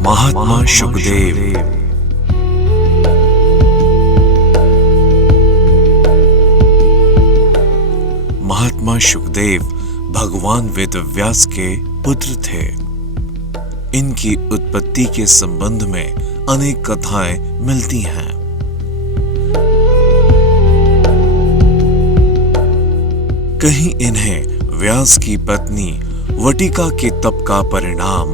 महात्मा शुकदेव। महात्मा शुकदेव भगवान वेदव्यास के पुत्र थे। इनकी उत्पत्ति के संबंध में अनेक कथाएं मिलती हैं। कहीं इन्हें व्यास की पत्नी वटिका के तप का परिणाम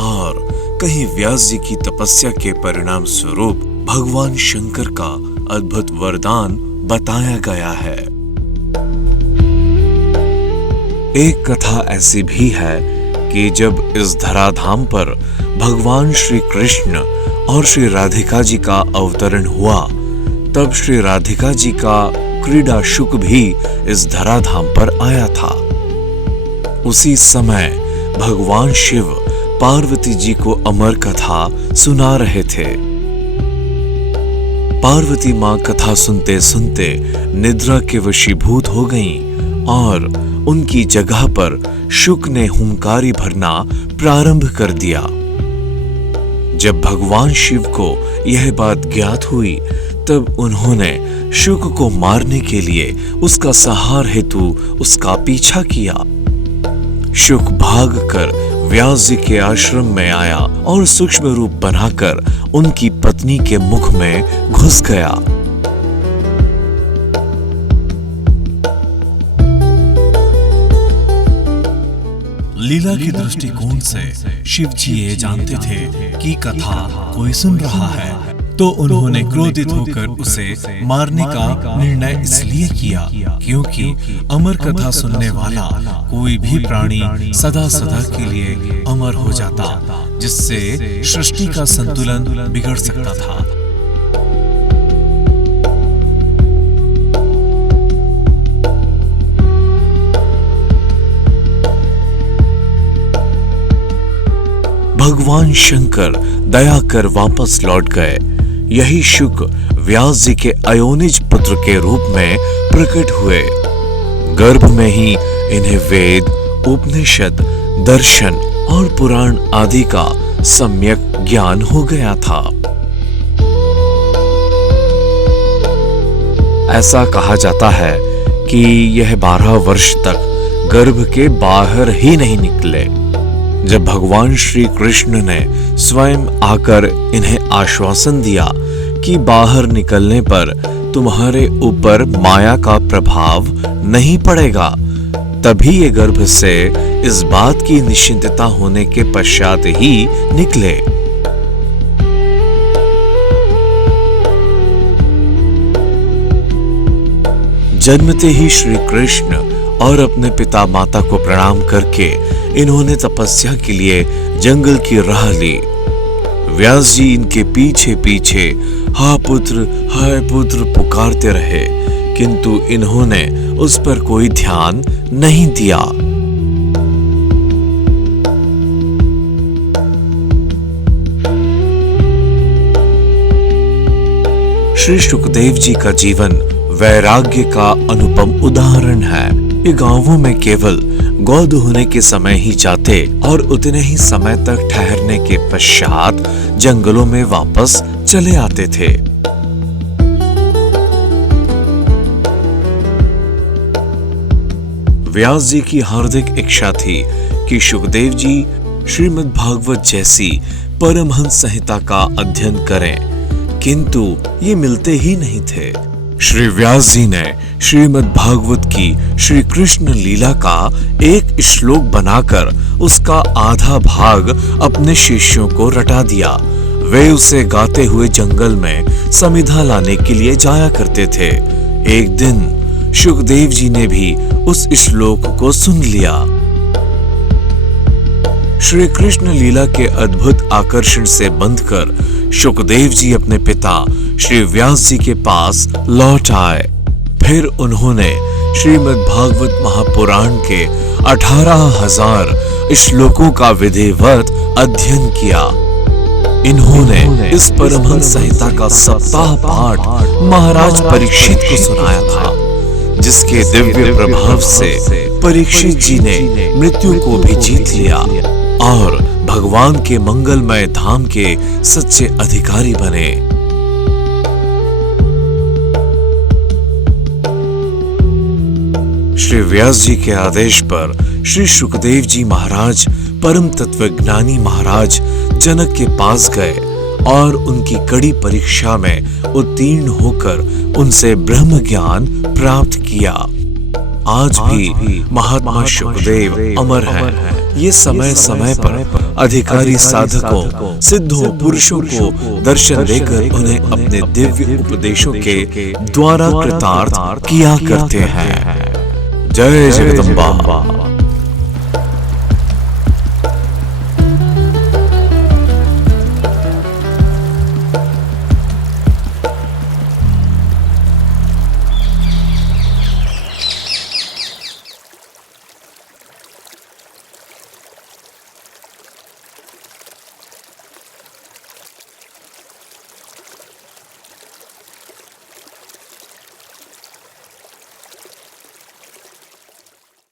और कहीं व्यास जी की तपस्या के परिणाम स्वरूप भगवान शंकर का अद्भुत वरदान बताया गया है। एक कथा ऐसी भी है कि जब इस धराधाम पर भगवान श्री कृष्ण और श्री राधिका जी का अवतरण हुआ, तब श्री राधिका जी का क्रीड़ा शुक भी इस धराधाम पर आया था। उसी समय भगवान शिव पार्वती जी को अमर कथा सुना रहे थे। पार्वती मां कथा सुनते सुनते निद्रा के वशीभूत हो गईं और उनकी जगह पर शुक ने हुंकारी भरना प्रारंभ कर दिया। जब भगवान शिव को यह बात ज्ञात हुई, तब उन्होंने शुक को मारने के लिए उसका संहार हेतु उसका पीछा किया। शुक भागकर व्यास जी के आश्रम में आया और सूक्ष्म रूप बनाकर उनकी पत्नी के मुख में घुस गया। लीला के दृष्टिकोण से शिव जी ये जानते थे कि कथा कोई सुन रहा है, तो उन्होंने क्रोधित होकर उसे मारने का निर्णय इसलिए किया क्योंकि अमर कथा सुनने वाला कोई भी प्राणी सदा सदा के लिए अमर हो जाता, जिससे सृष्टि का संतुलन बिगड़ सकता था। भगवान शंकर दया कर वापस लौट गए। यही शुक व्यास जी के अयोनिज पुत्र के रूप में प्रकट हुए। गर्भ में ही इन्हें वेद, उपनिषद, दर्शन और पुराण आदि का सम्यक ज्ञान हो गया था। ऐसा कहा जाता है कि यह 12 वर्ष तक गर्भ के बाहर ही नहीं निकले। जब भगवान श्री कृष्ण ने स्वयं आकर इन्हें आश्वासन दिया कि बाहर निकलने पर तुम्हारे ऊपर माया का प्रभाव नहीं पड़ेगा, तभी ये गर्भ से इस बात की निश्चिंतता होने के पश्चात ही निकले। जन्मते ही श्री कृष्ण और अपने पिता माता को प्रणाम करके इन्होंने तपस्या के लिए जंगल की राह ली। व्यास जी इनके पीछे पीछे हाय पुत्र पुकारते रहे, किंतु इन्होंने उस पर कोई ध्यान नहीं दिया। श्री शुकदेव जी का जीवन वैराग्य का अनुपम उदाहरण है। ये गांवों में केवल गौ दुहने के समय ही जाते और उतने ही समय तक ठहरने के पश्चात जंगलों में वापस चले आते थे। व्यास जी की हार्दिक इच्छा थी कि शुकदेव जी श्रीमद् भागवत जैसी परमहंस संहिता का अध्ययन करें, किंतु ये मिलते ही नहीं थे। श्री व्यास जी ने श्रीमद् भागवत की श्री कृष्ण लीला का एक श्लोक बनाकर उसका आधा भाग अपने शिष्यों को रटा दिया। वे उसे गाते हुए जंगल में समिधा लाने के लिए जाया करते थे। एक दिन शुकदेव जी ने भी उस श्लोक को सुन लिया। श्री कृष्ण लीला के अद्भुत आकर्षण से बंधकर शुकदेव जी अपने पिता श्री व्यास जी के पास लौट आए। फिर उन्होंने श्रीमद् भागवत महापुराण के 18,000 श्लोकों का विधिवत अध्ययन किया। इन्होंने इस परमहंस संहिता का सप्ताह पाठ महाराज परीक्षित को सुनाया था, जिसके दिव्य प्रभाव से परीक्षित जी ने मृत्यु को भी जीत लिया और भगवान भगवान के मंगलमय धाम के सच्चे अधिकारी बने। श्री व्यास जी के आदेश पर श्री शुकदेव जी महाराज परम तत्वज्ञानी महाराज जनक के पास गए और उनकी कड़ी परीक्षा में उत्तीर्ण होकर उनसे ब्रह्म ज्ञान प्राप्त किया। आज भी महात्मा शुकदेव अमर हैं। ये समय समय पर अधिकारी साधकों सिद्धों पुरुषों को दर्शन देकर उन्हें अपने दिव्य उपदेशों के द्वारा कृतार्थ किया करते हैं। जय जगदम्बा।